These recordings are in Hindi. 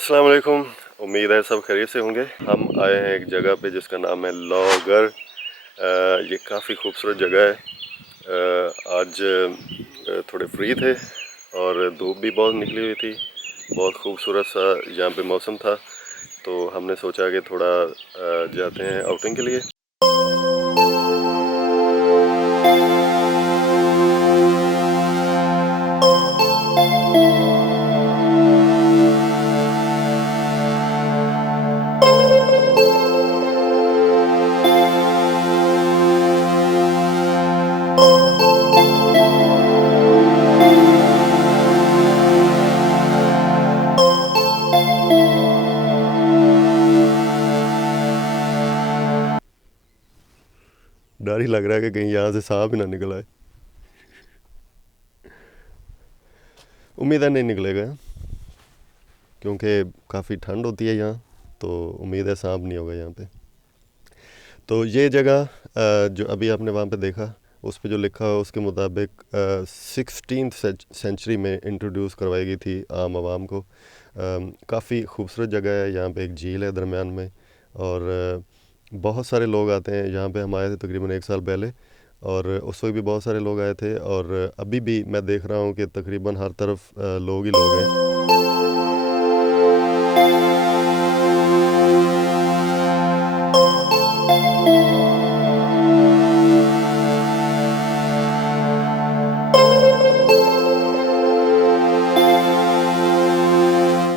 अस्सलाम वालेकुम। उम्मीद है सब खैरियत से होंगे। हम आए हैं एक जगह पे जिसका नाम है लौगर। ये काफ़ी खूबसूरत जगह है। आज थोड़े फ्री थे और धूप भी बहुत निकली हुई थी। बहुत खूबसूरत सा यहाँ पे मौसम था, तो हमने सोचा कि थोड़ा जाते हैं आउटिंग के लिए। डर ही लग रहा है कि कहीं यहाँ से सांप ही ना निकल आए। उम्मीद है नहीं निकलेगा, क्योंकि काफ़ी ठंड होती है यहाँ, तो उम्मीद है सांप नहीं होगा यहाँ पे। तो ये जगह जो अभी आपने वहाँ पे देखा, उस पे जो लिखा है उसके मुताबिक 16th सेंचुरी में इंट्रोड्यूस करवाई गई थी आम आवाम को। काफ़ी खूबसूरत जगह है। यहाँ पे एक झील है दरमियान में, और बहुत सारे लोग आते हैं। यहाँ पे हम आए थे तकरीबन 1 साल पहले, और उस वक्त भी बहुत सारे लोग आए थे, और अभी भी मैं देख रहा हूँ कि तकरीबन हर तरफ लोग ही लोग हैं।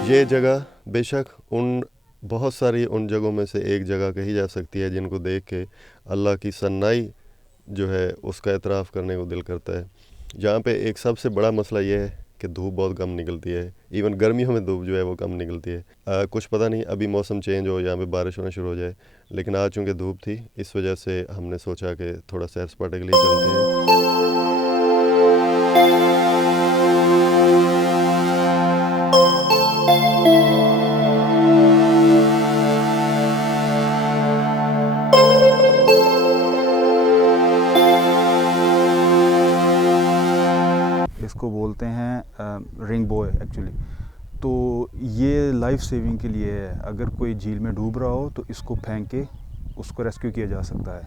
ये जगह बेशक बहुत सारी उन जगहों में से एक जगह कही जा सकती है जिनको देख के अल्लाह की सन्नाई जो है उसका एतराफ़ करने को दिल करता है। यहाँ पे एक सबसे बड़ा मसला ये है कि धूप बहुत कम निकलती है। इवन गर्मियों में धूप जो है वो कम निकलती है। कुछ पता नहीं, अभी मौसम चेंज हो, यहाँ पे बारिश होना शुरू हो जाए, लेकिन आज चूँकि धूप थी, इस वजह से हमने सोचा कि थोड़ा सैर सपाटे के लिए चलते हैं। इसको बोलते हैं रिंग बॉय एक्चुअली। तो ये लाइफ सेविंग के लिए है। अगर कोई झील में डूब रहा हो तो इसको फेंक के उसको रेस्क्यू किया जा सकता है।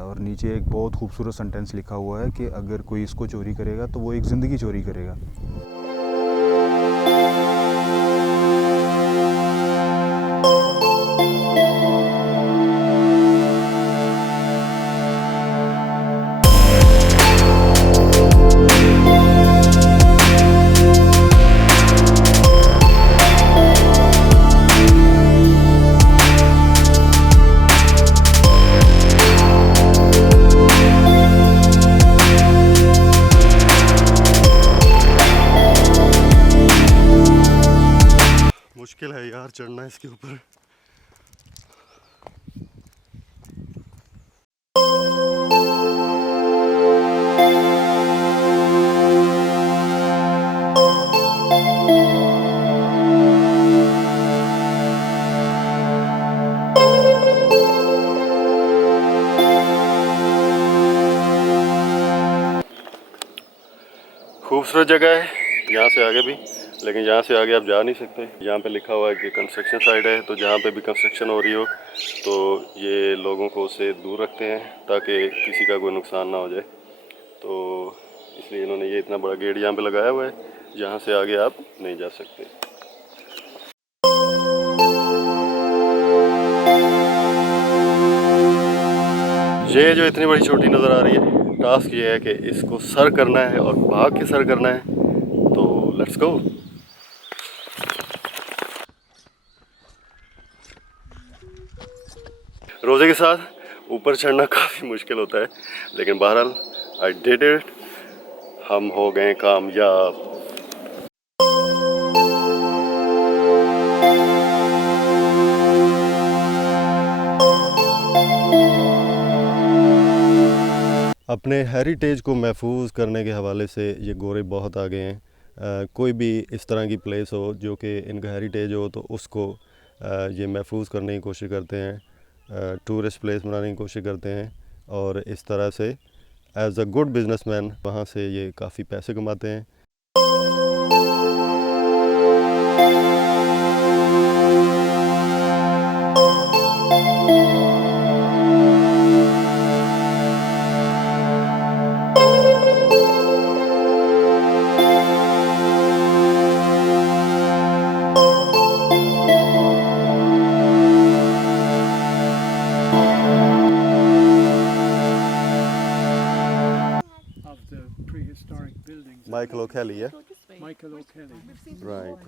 और नीचे एक बहुत खूबसूरत सेंटेंस लिखा हुआ है कि अगर कोई इसको चोरी करेगा तो वो एक ज़िंदगी चोरी करेगा। मुश्किल है यार चढ़ना इसके ऊपर। खूबसूरत जगह है यहाँ से आगे भी, लेकिन यहाँ से आगे आप जा नहीं सकते। यहाँ पे लिखा हुआ है कि कंस्ट्रक्शन साइड है, तो जहाँ पे भी कंस्ट्रक्शन हो रही हो तो ये लोगों को उससे दूर रखते हैं ताकि किसी का कोई नुकसान ना हो जाए। तो इसलिए इन्होंने ये इतना बड़ा गेट यहाँ पे लगाया हुआ है, जहाँ से आगे आप नहीं जा सकते। ये जो इतनी बड़ी छोटी नज़र आ रही है, टास्क ये है कि इसको सर करना है और भाग के सर करना है। तो लेट्स गो। रोज़े के साथ ऊपर चढ़ना काफ़ी मुश्किल होता है, लेकिन बहरहाल आई डिड इट। हम हो गए कामयाब। अपने हेरिटेज को महफूज करने के हवाले से ये गोरे बहुत आगे हैं। कोई भी इस तरह की प्लेस हो जो कि इनका हेरिटेज हो तो उसको ये महफूज करने की कोशिश करते हैं, टूरिस्ट प्लेस बनाने की कोशिश करते हैं, और इस तरह से एज़ अ गुड बिजनेसमैन वहाँ से ये काफ़ी पैसे कमाते हैं। of the prehistoric buildings. Michael O'Kelly, yeah? Michael O'Kelly. Right.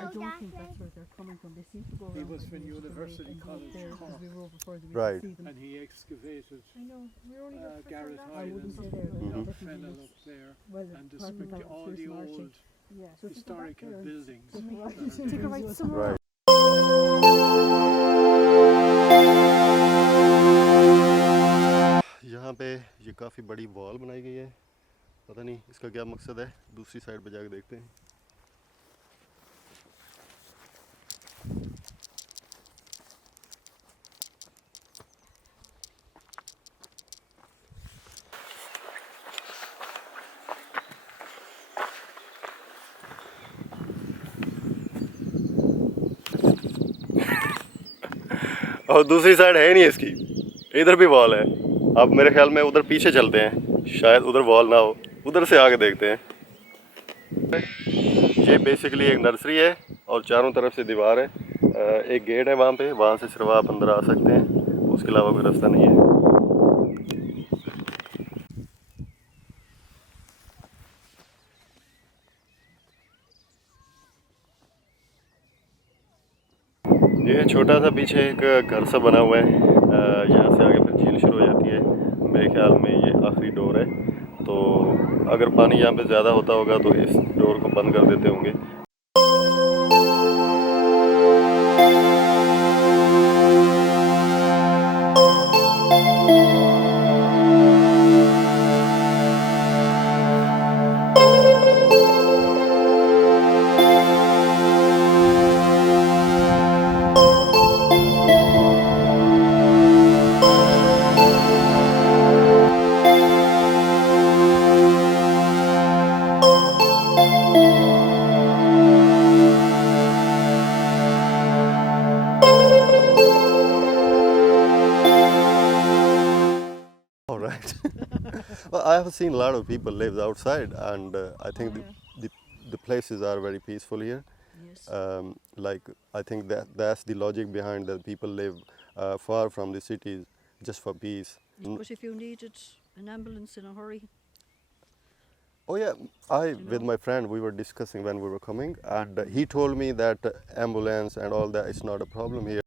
I don't think that's where they're coming from. They seem to go He around was the from edge of the University lake and go up College, there, Cork. because we were over further, we Right. could see them. And he excavated I know, we were only there for Garrett so long. I Highland, wouldn't say there, Mhm. but Fennel definitely up there, well, and the apart from that, all Pierce the Marty. old Yeah, so if you go back historical there and buildings. take a right, that are take a there. right somewhere Right. यहाँ पे ये काफ़ी बड़ी वॉल बनाई गई है, पता नहीं इसका क्या मकसद है, दूसरी साइड पे जाके देखते हैं. और दूसरी साइड है नहीं इसकी, इधर भी वॉल है. अब मेरे ख्याल में उधर पीछे चलते हैं, शायद उधर वॉल ना हो, उधर से आके देखते हैं. ये बेसिकली एक नर्सरी है और चारों तरफ से दीवार है. एक गेट है वहाँ पे, वहाँ से सिर्फ आप अंदर आ सकते हैं, उसके अलावा कोई रास्ता नहीं है. ये छोटा सा पीछे एक घर सा बना हुआ है, यहाँ से आगे फिर झील शुरू हो जाती है. मेरे ख्याल में ये आखिरी डोर है, तो अगर पानी यहाँ पे ज़्यादा होता होगा तो इस डोर को बंद कर देते होंगे. All right. Well, I have seen a lot of people live outside, and I think the places are very peaceful here. Yes. Like I think that's the logic behind that people live far from the cities just for peace. But if you needed an ambulance in a hurry, Oh yeah, with my friend we were discussing when we were coming, and he told me that ambulance and all that is not a problem here.